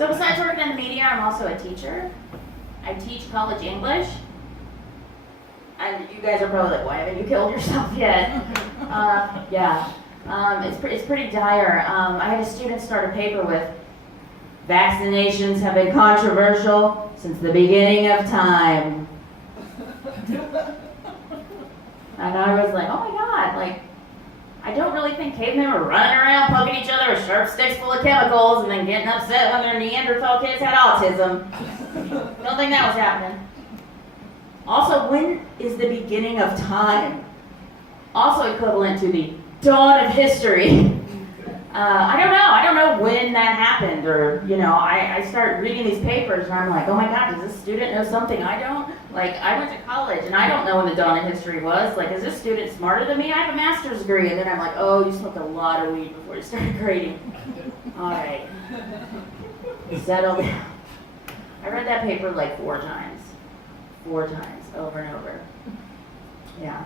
So besides working in the media, I'm also a teacher. I teach college English. And you guys are probably like, why haven't you killed yourself yet? Yeah. It's pretty dire. I had a student start a paper with, vaccinations have been controversial since the beginning of time. And I was like, oh my God, like, I don't really think cavemen were running around poking each other with sharp sticks full of chemicals and then getting upset when their Neanderthal kids had autism. Don't think that was happening. Also, when is the beginning of time? Also equivalent to the dawn of history. I don't know when that happened, or, I start reading these papers and I'm like, oh my God, does this student know something I don't? Like, I went to college and I don't know when the dawn of history was. Like, is this student smarter than me? I have a master's degree. And then I'm like, oh, you smoked a lot of weed before you started grading. All right. Settle down. I read that paper like 4 times. 4 times, over and over. Yeah.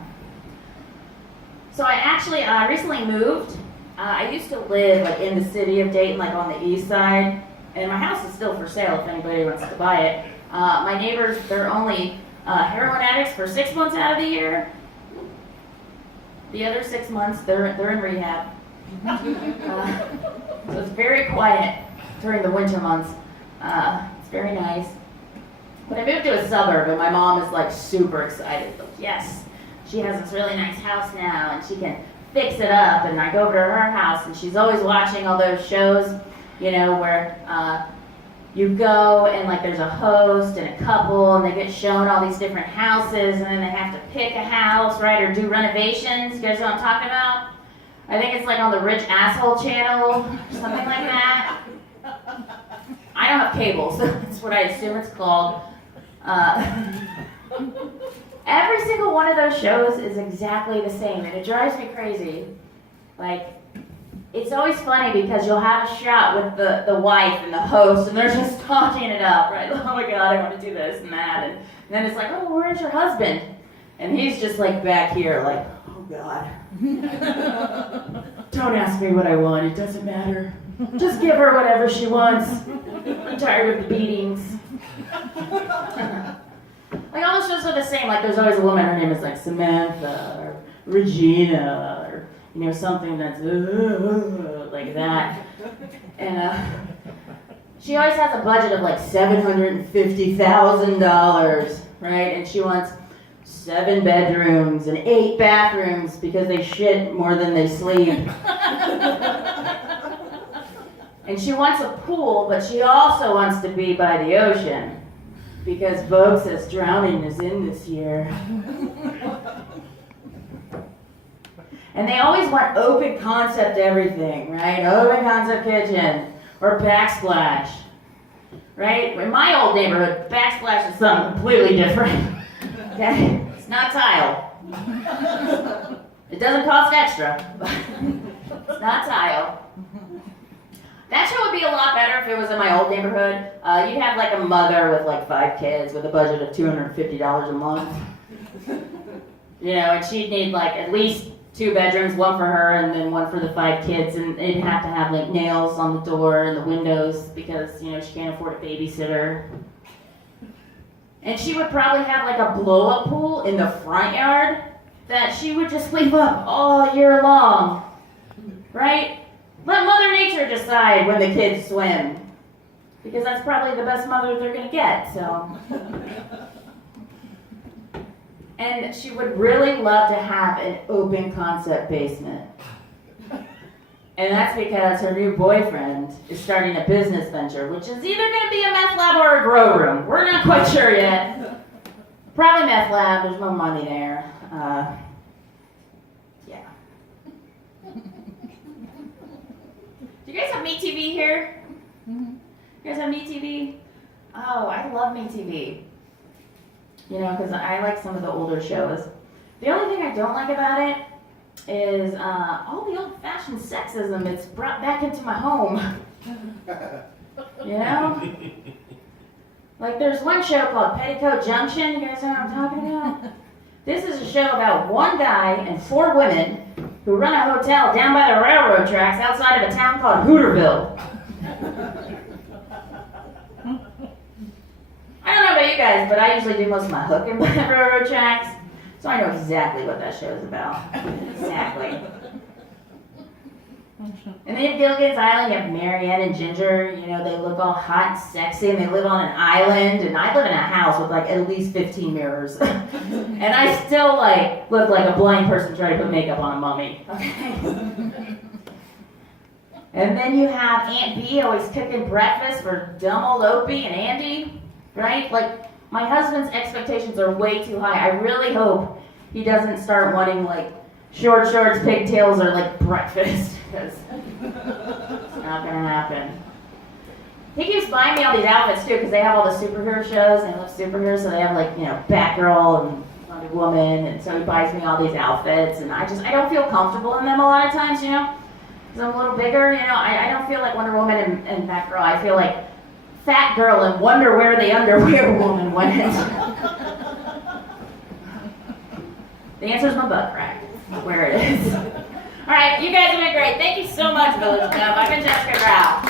So I actually recently moved. I used to live like in the city of Dayton, like on the east side, and my house is still for sale if anybody wants to buy it. My neighbors, they're only heroin addicts for 6 months out of the year. The other 6 months, they're in rehab. So it's very quiet during the winter months. It's very nice. But I moved to a suburb, and my mom is like super excited. Like, yes, she has this really nice house now, and she can fix it up. And I go over to her house, and she's always watching all those shows, where you go and like there's a host and a couple, and they get shown all these different houses, and then they have to pick a house, right, or do renovations. You guys know what I'm talking about? I think it's like on the Rich Asshole channel, something like that. I don't have cable, so that's what I assume it's called. Every single one of those shows is exactly the same, and it drives me crazy. Like, it's always funny because you'll have a shot with the wife and the host, and they're just talking it up, right? Oh my God, I want to do this and that. And then it's like, oh, where's your husband? And he's just like back here, like, oh God. Don't ask me what I want, it doesn't matter. Just give her whatever she wants. I'm tired of the beatings. Like, all the shows are the same. Like, there's always a woman, her name is like Samantha or Regina or, something that's like that. And she always has a budget of like $750,000, right? And she wants 7 bedrooms and 8 bathrooms because they shit more than they sleep. And she wants a pool, but she also wants to be by the ocean because Vogue says drowning is in this year. And they always want open concept everything, right? Open concept kitchen or backsplash, right? In my old neighborhood, backsplash is something completely different. Okay? It's not tile. It doesn't cost extra, but it's not tile. That show would be a lot better if it was in my old neighborhood. You'd have like a mother with like 5 kids with a budget of $250 a month. And she'd need like at least 2 bedrooms, one for her and then one for the 5 kids, and they'd have to have like nails on the door and the windows because, she can't afford a babysitter. And she would probably have like a blow-up pool in the front yard that she would just leave up all year long, right? Let Mother Nature decide when the kids swim, because that's probably the best mother they're going to get, so. And she would really love to have an open concept basement. And that's because her new boyfriend is starting a business venture, which is either going to be a meth lab or a grow room. We're not quite sure yet. Probably meth lab, there's no money there. Yeah. Do you guys have MeTV here? You guys have MeTV? Oh, I love MeTV. Because I like some of the older shows. The only thing I don't like about it is all the old-fashioned sexism it's brought back into my home. Like there's one show called Petticoat Junction. You guys know what I'm talking about? This is a show about one guy and 4 women who run a hotel down by the railroad tracks outside of a town called Hooterville. about you guys, but I usually do most of my hooking by railroad tracks, so I know exactly what that show is about. Exactly. And then at Gilligan's Island, you have Marianne and Ginger. You know, they look all hot and sexy, and they live on an island. And I live in a house with like at least 15 mirrors, and I still like look like a blind person trying to put makeup on a mummy. Okay. And then you have Aunt Bee always cooking breakfast for dumb old Opie and Andy, right? Like, my husband's expectations are way too high. I really hope he doesn't start wanting like short shorts, pigtails, or like breakfast, because it's not gonna happen. He keeps buying me all these outfits too, because they have all the superhero shows, and they love superheroes, so they have like, you know, Batgirl and Wonder Woman, and so he buys me all these outfits, and I don't feel comfortable in them a lot of times, you know, because I'm a little bigger, you know. I don't feel like Wonder Woman and Batgirl. I feel like Fat Girl and Wonder Where the Underwear Woman went. The answer is my butt crack, where it is. All right, you guys have been great. Thank you so much, Village Dub. I've been Jessica Graue.